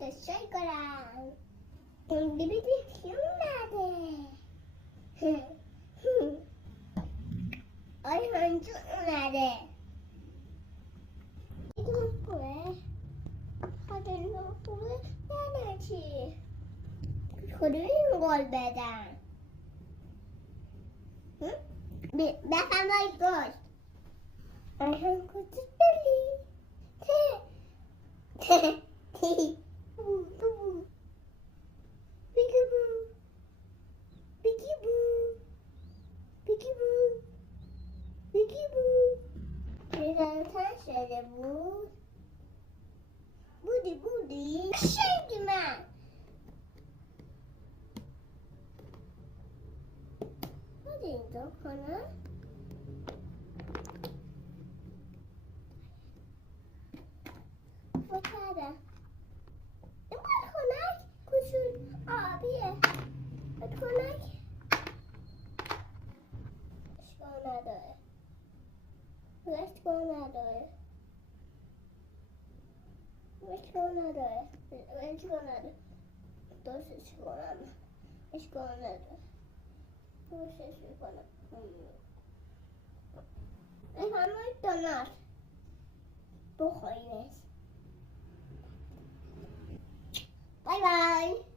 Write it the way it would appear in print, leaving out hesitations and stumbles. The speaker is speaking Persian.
تشکر کنم. دیگه کیون نده. آی هنجون اومده. ایدون خوبه؟ خاطرون خوبه؟ نه چی؟ خودم این گل بدم. بفهم باید گشت. آی هم کجا دلی؟ ته. بو. بیگی بو. تن شده بود. بودی؟ شنگی من. بودی اینجا کنم؟ بکردم. این بادکنک کشون آبیه. بادکنک اشکال نداره. اشکال نداره. دوستش کنم. اشکال نداره. دوستش کنم. این همه دانش بخورینش. بای بای.